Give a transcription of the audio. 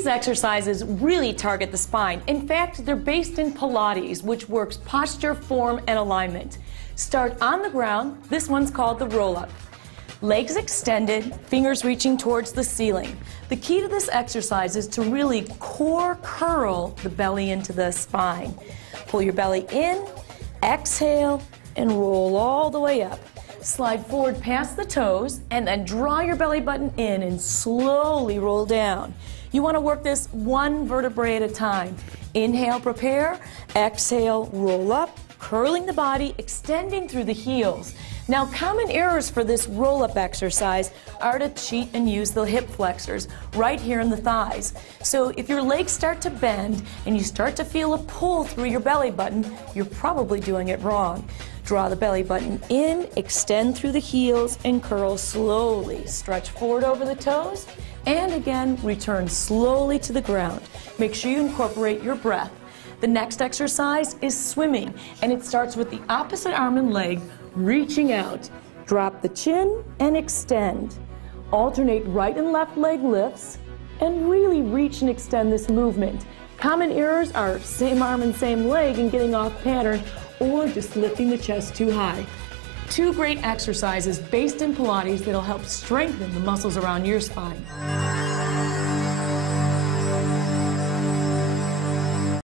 These exercises really target the spine. In fact, they're based in Pilates, which works posture, form, and alignment. Start on the ground. This one's called the roll-up. Legs extended, fingers reaching towards the ceiling. The key to this exercise is to really core curl the belly into the spine. Pull your belly in, exhale, and roll all the way up. Slide forward past the toes, and then draw your belly button in and slowly roll down. You want to work this one vertebrae at a time. Inhale, prepare. Exhale, roll up, curling the body, extending through the heels. Now, common errors for this roll-up exercise are to cheat and use the hip flexors right here in the thighs. So if your legs start to bend and you start to feel a pull through your belly button, you're probably doing it wrong. Draw the belly button in, extend through the heels, and curl slowly. Stretch forward over the toes, and again, return slowly to the ground. Make sure you incorporate your breath. The next exercise is swimming, and it starts with the opposite arm and leg reaching out. Drop the chin and extend. Alternate right and left leg lifts, and really reach and extend this movement. Common errors are same arm and same leg and getting off pattern, or just lifting the chest too high. Two great exercises based in Pilates that'll help strengthen the muscles around your spine.